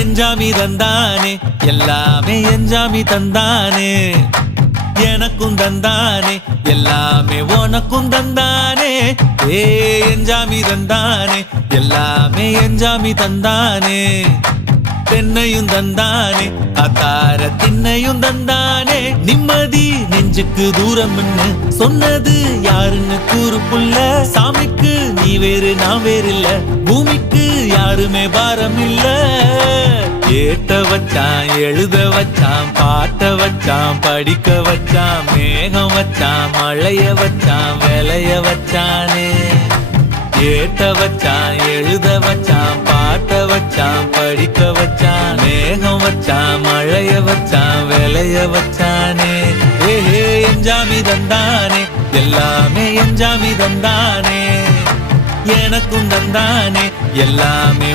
எஞ்சாமி தந்தானே எல்லாமே எஞ்சாமி தந்தானே எனக்கும் தந்தானே எல்லாமே உனக்கும் தந்தானே ஏ எஞ்சாமி தந்தானே எல்லாமே எஞ்சாமி தந்தானே தென்னையும் தந்தானே அத்தார திண்ணையும் தந்தானே நிம்மதி நெஞ்சுக்கு தூரம்னு சொன்னது யாருன்னு கூறு புள்ள சாமிக்கு நீ வேறு நான் வேறு இல்ல பூமிக்கு யாருமே பாரம் இல்ல ஏத்த வச்சான் எழுத வச்சான் பாட்ட வச்சான் படிக்க வச்சான் மேகம் வச்சான் மழைய வச்சான் விளைய வச்சானே ஏத்த வச்சான் எழுத வச்சான் பாட்ட வச்சான் படிக்க வச்சான் மேகம் வச்சான் மழைய வச்சான் விளைய வச்சானே ஏஹே எஞ்சாமி தந்தானே எல்லாமே எஞ்சாமி தந்தானே எனக்கும் தந்தானே எல்லாமே